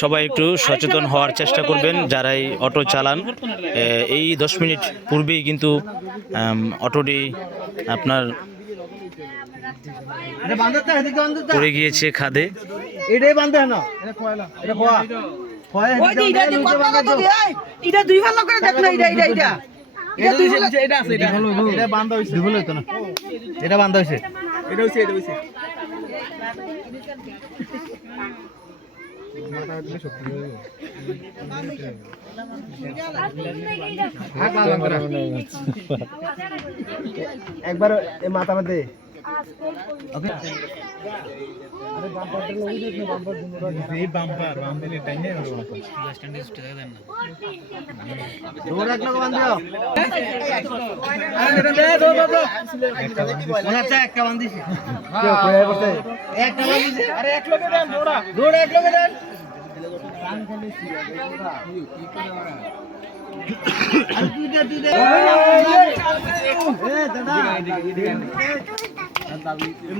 সবাই একটু সচেতন হওয়ার চেষ্টা করবেন যারাই অটো চালান। এই 10 মিনিট পূর্বেই কিন্তু অটোটি আপনার পড়ে গিয়েছে খাদে। এটাই বান্ধে না, এটা দুই ভালো করে দেখ না, এটা বান্ধা হয়েছে, এটা বান্ধা হয়েছে, এটা হয়েছে, এটা হয়েছে। একবার মাথাটা দে।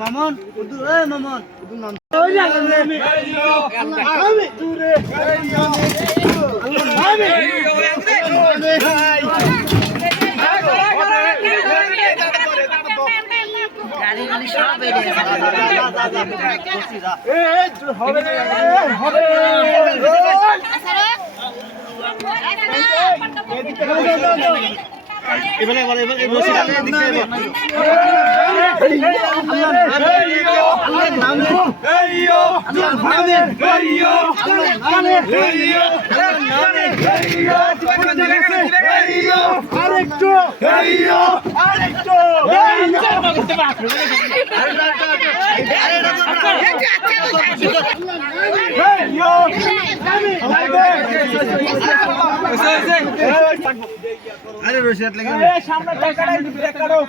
মামন মামন আরে রশিদ লাগে সামনে কাটো